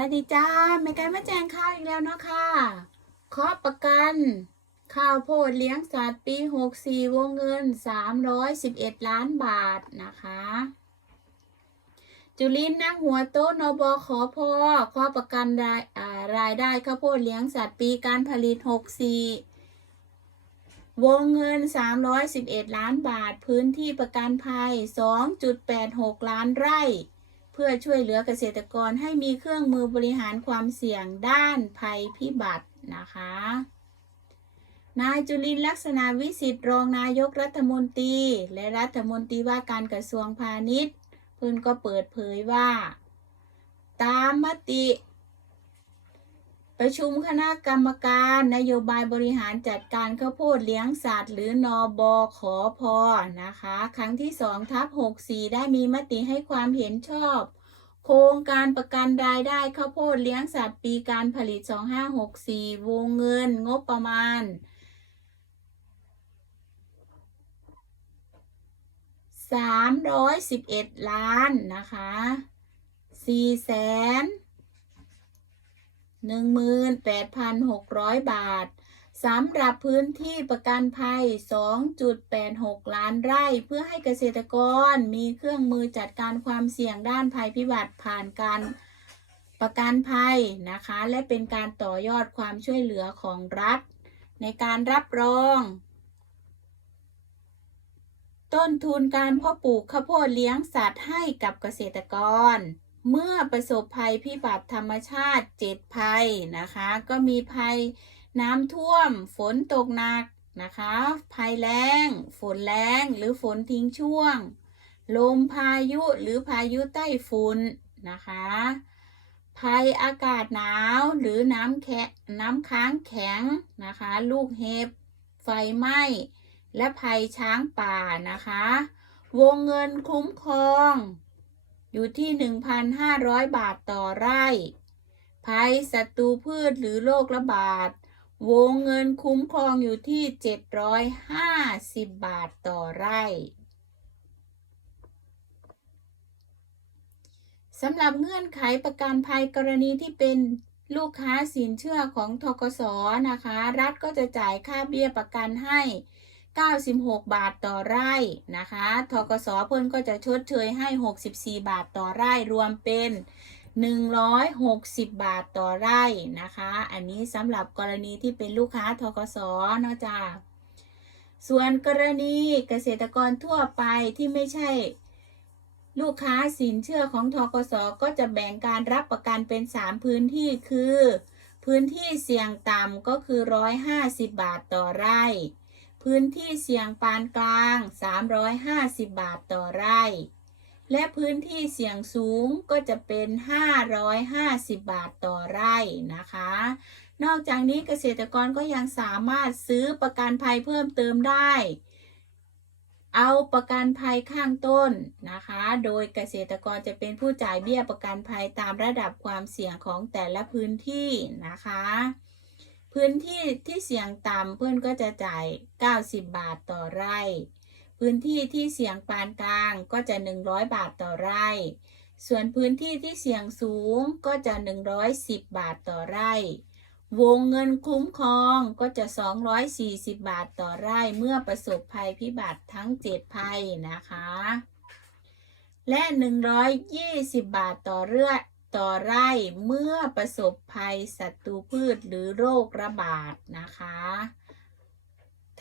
สวัสดีจ้าแม่ไก่มาแจ้งข่าวอีกแล้วเนาะค่ะขอประกัน ข้าวโพดเลี้ยงสัตว์ปี 64 วงเงิน 311 ล้านบาทนะคะ จุลินนั่งหัวโต๊ะนบขอพอขอประกันรายรายได้ข้าวโพดเลี้ยงสัตว์ปีการผลิต 64 วงเงิน 311 ล้านบาท พื้นที่ประกันภัย 2.86 ล้านไร่ พื่อช่วยเหลือเกษตรกรให้มีเครื่องมือบริหารความเสี่ยงด้านภัยพิบัตินะคะ นายจุลินลักษณะวิสิทธิ์รองนายกรัฐมนตรี และรัฐมนตรีว่าการกระทรวงพาณิชย์เพิ่นก็เปิดเผยว่า ตามมติ ประชุมคณะกรรมการนโยบายบริหารจัดการข้าวโพดเลี้ยงสัตว์ หรือนอบอขอพอนะคะ ครั้งที่2ทับ64 ได้มีมติให้ความเห็นชอบ โครงการประกันรายได้ข้าวโพดเลี้ยงสัตว์ปีการผลิต 2564 วงเงินงบประมาณ 311 ล้านนะคะ4แสน 18,600 บาทสำหรับพื้นที่ประกันภัย 2.86 ล้านไร่ เพื่อให้เกษตรกรมีเครื่องมือจัดการความเสี่ยงด้านภัยพิบัติผ่านการประกันภัยนะคะ และเป็นการต่อยอดความช่วยเหลือของรัฐ ในการรับรอง ต้นทุนการเพาะปลูกข้าวโพดเลี้ยงสัตว์ให้กับเกษตรกร เมื่อประสบภัยพิบัติธรรมชาติเจ็ดภัยนะคะ ก็มีภัยน้ำท่วม ฝนตกหนักนะคะ ภัยแล้ง ฝนแล้งหรือฝนทิ้งช่วง ลมพายุหรือพายุใต้ฝุ่นนะคะ ภัยอากาศหนาวหรือน้ำแข็งน้ำค้างแข็งนะคะ ลูกเห็บ ไฟไหม้ และภัยช้างป่านะคะ วงเงินคุ้มครอง อยู่ที่ 1,500 บาทต่อไร่ ภัยศัตรูพืชหรือโรคระบาด วงเงินคุ้มครองอยู่ที่ 750 บาทต่อไร่สำหรับเงื่อนไขประกันภัยกรณีที่เป็นลูกค้าสินเชื่อของทกสนะคะ รัฐก็จะจ่ายค่าเบี้ยประกันให้ 96 บาทต่อไร่นะคะทกสเพิ่นก็จะชดเชยให้ 64 บาทต่อไร่รวมเป็น 160 บาทต่อไร่นะคะ อันนี้สำหรับกรณีที่เป็นลูกค้าทกสเนาะจ้าส่วนกรณีเกษตรกรทั่วไปที่ไม่ใช่ ลูกค้าสินเชื่อของทกสก็จะแบ่งการรับประกันเป็น 3 พื้นที่คือ พื้นที่เสี่ยงต่ำก็คือ 150 บาทต่อไร่ พื้นที่เสี่ยงปานกลาง 350 บาทต่อไร่ และพื้นที่เสี่ยงสูงก็จะเป็น 550 บาทต่อไร่นะคะ นอกจากนี้เกษตรกรก็ยังสามารถซื้อประกันภัยเพิ่มเติมได้ เอาประกันภัยข้างต้นนะคะ โดยเกษตรกรจะเป็นผู้จ่ายเบี้ยประกันภัยตามระดับความเสี่ยงของแต่ละพื้นที่นะคะ พื้นที่ที่เสี่ยงต่ำเพื่อนก็จะจ่าย 90 บาทต่อไร่ พื้นที่ที่เสี่ยงปานกลางก็จะ 100 บาทต่อไร่ ส่วนพื้นที่ที่เสี่ยงสูงก็จะ 110 บาทต่อไร่ วงเงินคุ้มครองก็จะ 240 บาทต่อไร่เมื่อประสบภัยพิบัติทั้ง 7 ภัยนะคะ และ 120 บาทต่อเรือ ต่อไร่เมื่อประสบภัยศัตรูพืชหรือโรคระบาดนะคะ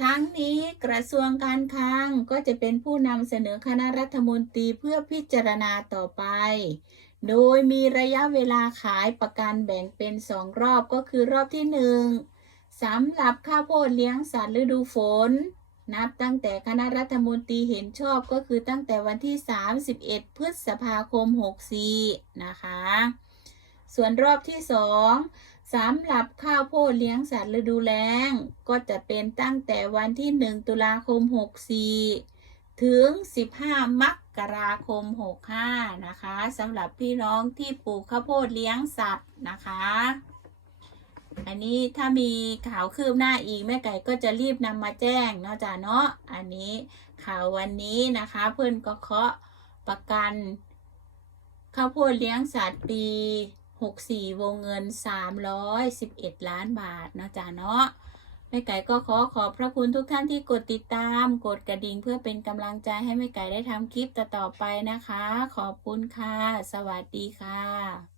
ทั้งนี้กระทรวงการคลังก็จะเป็นผู้นำเสนอคณะรัฐมนตรีเพื่อพิจารณาต่อไป โดยมีระยะเวลาขายประกันแบ่งเป็นสองรอบก็คือรอบที่หนึ่งสำหรับข้าวโพดเลี้ยงสัตว์ฤดูฝน นับตั้งแต่คณะรัฐมนตรีเห็นชอบก็คือตั้งแต่วันที่ 31 พฤษภาคม 64 นะคะ ส่วนรอบที่สองสำหรับข้าวโพดเลี้ยงสัตว์ฤดูแล้ง ก็จะเป็นตั้งแต่วันที่ 1 ตุลาคม 64 ถึง 15 มกราคม 65 นะคะสำหรับพี่น้องที่ปลูกข้าวโพดเลี้ยงสัตว์นะคะ อันนี้ถ้ามีข่าวคืบหน้าอีกแม่ไก่ก็จะรีบนำมาแจ้งเนาะจ้ะเนาะอันนี้ข่าววันนี้นะคะ เพื่อนก็เคาะประกันข้าวโพดเลี้ยงสัตว์ปี 64 วงเงิน 311 ล้านบาทเนาะจ๊ะเนาะแม่ไก่ก็ขอขอบพระคุณทุกท่านที่กดติดตาม กดกระดิ่งเพื่อเป็นกำลังใจให้แม่ไก่ได้ทำคลิปต่อๆไปนะคะ ขอบคุณค่ะ สวัสดีค่ะ